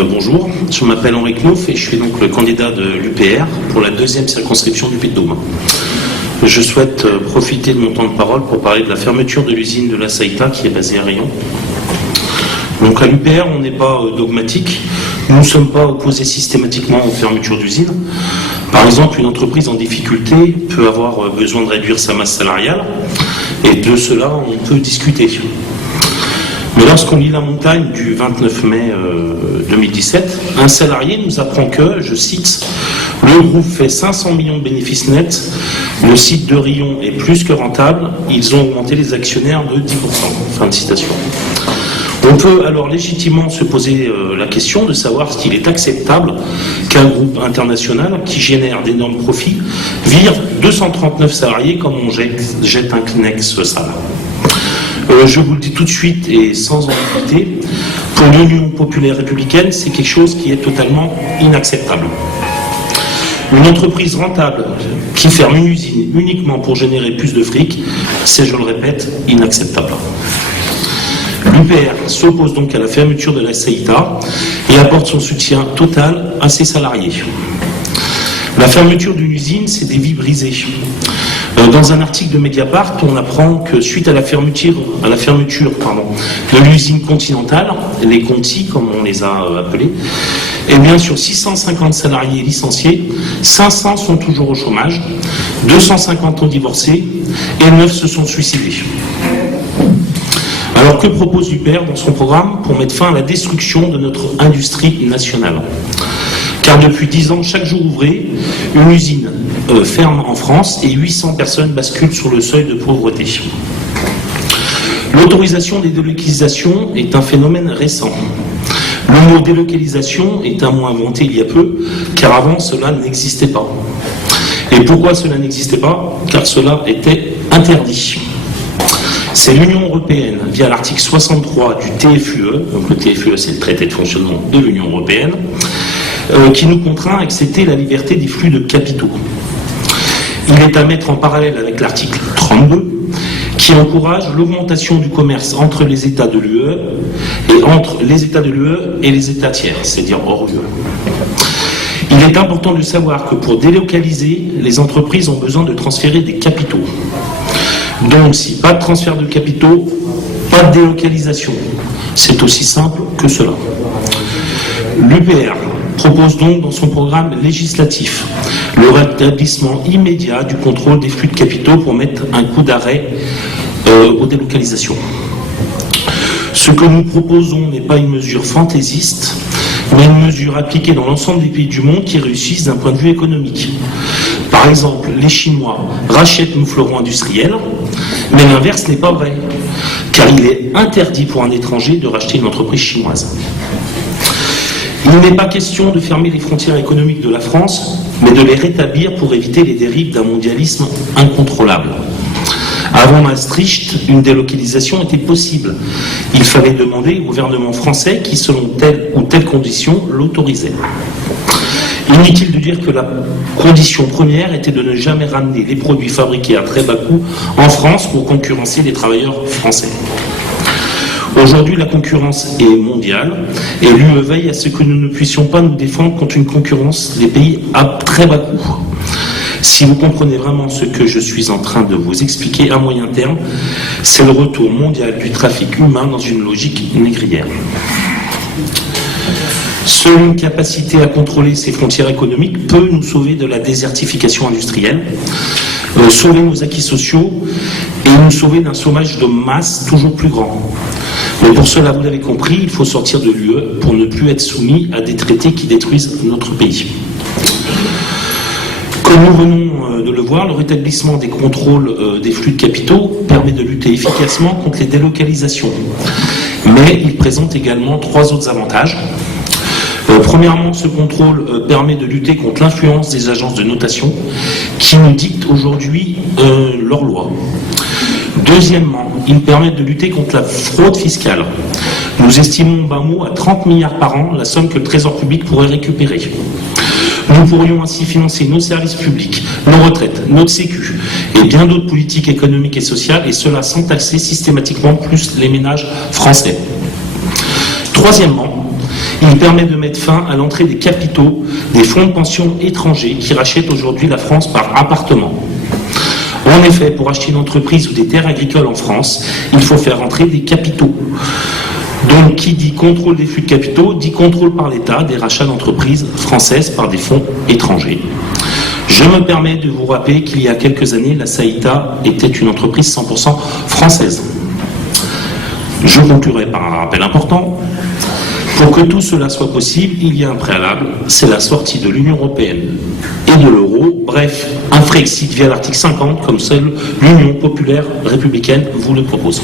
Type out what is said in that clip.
Bonjour, je m'appelle Henri Knouf et je suis donc le candidat de l'UPR pour la 2e circonscription du Puy-de-Dôme. Je souhaite profiter de mon temps de parole pour parler de la fermeture de l'usine de la Saïta qui est basée à Riom. Donc à l'UPR, on n'est pas dogmatique, nous ne sommes pas opposés systématiquement aux fermetures d'usines. Par exemple, une entreprise en difficulté peut avoir besoin de réduire sa masse salariale et de cela, on peut discuter. Mais lorsqu'on lit La Montagne du 29 mai 2017, un salarié nous apprend que, je cite, « Le groupe fait 500 millions de bénéfices nets, le site de Riom est plus que rentable, ils ont augmenté les actionnaires de 10%. » Fin de citation. On peut alors légitimement se poser la question de savoir s'il est acceptable qu'un groupe international qui génère d'énormes profits vire 239 salariés comme on jette un Kleenex sale. Je vous le dis tout de suite et sans ambiguïté, pour l'Union populaire républicaine, c'est quelque chose qui est totalement inacceptable. Une entreprise rentable qui ferme une usine uniquement pour générer plus de fric, c'est, je le répète, inacceptable. L'UPR s'oppose donc à la fermeture de la Saïta et apporte son soutien total à ses salariés. La fermeture d'une usine, c'est des vies brisées. Dans un article de Mediapart, on apprend que suite à la fermeture de l'usine Continentale, les Conti, comme on les a appelés, eh bien, sur 650 salariés licenciés, 500 sont toujours au chômage, 250 ont divorcé et 9 se sont suicidés. Alors que propose l'UPR dans son programme pour mettre fin à la destruction de notre industrie nationale ? Car depuis 10 ans, chaque jour ouvré, une usine ferme en France et 800 personnes basculent sur le seuil de pauvreté. L'autorisation des délocalisations est un phénomène récent. Le mot délocalisation est un mot inventé il y a peu, car avant cela n'existait pas. Et pourquoi cela n'existait pas ? Car cela était interdit. C'est l'Union européenne, via l'article 63 du TFUE, donc le TFUE c'est le traité de fonctionnement de l'Union européenne, qui nous contraint à accepter la liberté des flux de capitaux. Il est à mettre en parallèle avec l'article 32, qui encourage l'augmentation du commerce entre les États de l'UE et entre les États de l'UE et les États tiers, c'est-à-dire hors UE. Il est important de savoir que pour délocaliser, les entreprises ont besoin de transférer des capitaux. Donc, si pas de transfert de capitaux, pas de délocalisation. C'est aussi simple que cela. L'UPR propose donc dans son programme législatif le rétablissement immédiat du contrôle des flux de capitaux pour mettre un coup d'arrêt aux délocalisations. Ce que nous proposons n'est pas une mesure fantaisiste, mais une mesure appliquée dans l'ensemble des pays du monde qui réussissent d'un point de vue économique. Par exemple, les Chinois rachètent nos fleurons industriels, mais l'inverse n'est pas vrai, car il est interdit pour un étranger de racheter une entreprise chinoise. Il n'est pas question de fermer les frontières économiques de la France, mais de les rétablir pour éviter les dérives d'un mondialisme incontrôlable. Avant Maastricht, une délocalisation était possible. Il fallait demander au gouvernement français qui, selon telle ou telle condition, l'autorisait. Inutile de dire que la condition première était de ne jamais ramener les produits fabriqués à très bas coût en France pour concurrencer les travailleurs français. Aujourd'hui, la concurrence est mondiale et l'UE veille à ce que nous ne puissions pas nous défendre contre une concurrence des pays à très bas coût. Si vous comprenez vraiment ce que je suis en train de vous expliquer, à moyen terme, c'est le retour mondial du trafic humain dans une logique négrière. Seule une capacité à contrôler ces frontières économiques peut nous sauver de la désertification industrielle, sauver nos acquis sociaux et nous sauver d'un chômage de masse toujours plus grand. Mais pour cela, vous l'avez compris, il faut sortir de l'UE pour ne plus être soumis à des traités qui détruisent notre pays. Comme nous venons de le voir, le rétablissement des contrôles des flux de capitaux permet de lutter efficacement contre les délocalisations. Mais il présente également 3 autres avantages. Premièrement, ce contrôle permet de lutter contre l'influence des agences de notation qui nous dictent aujourd'hui leurs lois. Deuxièmement, il permet de lutter contre la fraude fiscale. Nous estimons bas mot à 30 milliards par an la somme que le Trésor public pourrait récupérer. Nous pourrions ainsi financer nos services publics, nos retraites, notre sécu et bien d'autres politiques économiques et sociales, et cela sans taxer systématiquement plus les ménages français. Troisièmement, Il permet de mettre fin à l'entrée des capitaux des fonds de pension étrangers qui rachètent aujourd'hui la France par appartement. En effet, pour acheter une entreprise ou des terres agricoles en France, il faut faire entrer des capitaux. Donc, qui dit contrôle des flux de capitaux, dit contrôle par l'État des rachats d'entreprises françaises par des fonds étrangers. Je me permets de vous rappeler qu'il y a quelques années, la Saïta était une entreprise 100% française. Je conclurai par un rappel important. Pour que tout cela soit possible, il y a un préalable, c'est la sortie de l'Union européenne et de l'euro, bref, un Frexit via l'article 50, comme seule l'Union populaire républicaine vous le propose.